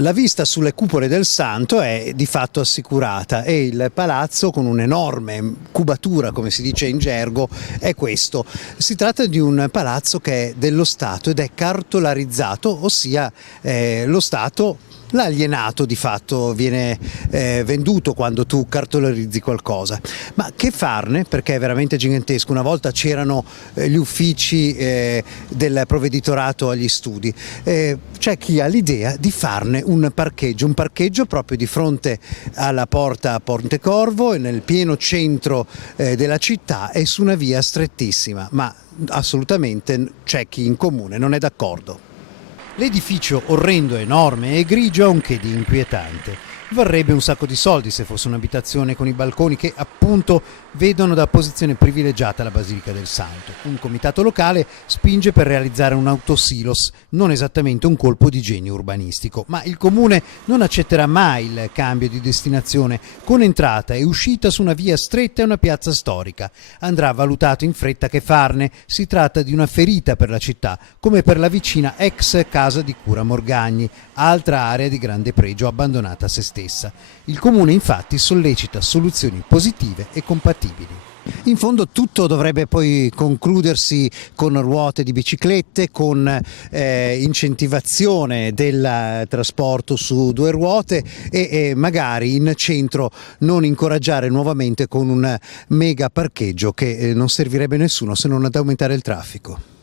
La vista sulle cupole del Santo è di fatto assicurata e il palazzo, con un'enorme cubatura, come si dice in gergo, è questo. Si tratta di un palazzo che è dello Stato ed è cartolarizzato, ossia lo Stato l'ha alienato, di fatto viene venduto quando tu cartolarizzi qualcosa. Ma che farne? Perché è veramente gigantesco. Una volta c'erano gli uffici del provveditorato agli studi. C'è chi ha l'idea di farne un parcheggio proprio di fronte alla porta a Pontecorvo, nel pieno centro della città e su una via strettissima, ma assolutamente c'è chi in comune non è d'accordo. L'edificio orrendo, enorme e grigio ha un che di inquietante. Varrebbe un sacco di soldi se fosse un'abitazione con i balconi che appunto vedono da posizione privilegiata la Basilica del Santo. Un comitato locale spinge per realizzare un autosilos, non esattamente un colpo di genio urbanistico, ma il comune non accetterà mai il cambio di destinazione con entrata e uscita su una via stretta e una piazza storica. Andrà valutato in fretta che farne. Si tratta di una ferita per la città, come per la vicina ex casa di cura Morgagni, altra area di grande pregio abbandonata a se stessa. Il comune infatti sollecita soluzioni positive e compatibili. In fondo tutto dovrebbe poi concludersi con ruote di biciclette, con incentivazione del trasporto su due ruote e magari in centro non incoraggiare nuovamente con un mega parcheggio che non servirebbe a nessuno se non ad aumentare il traffico.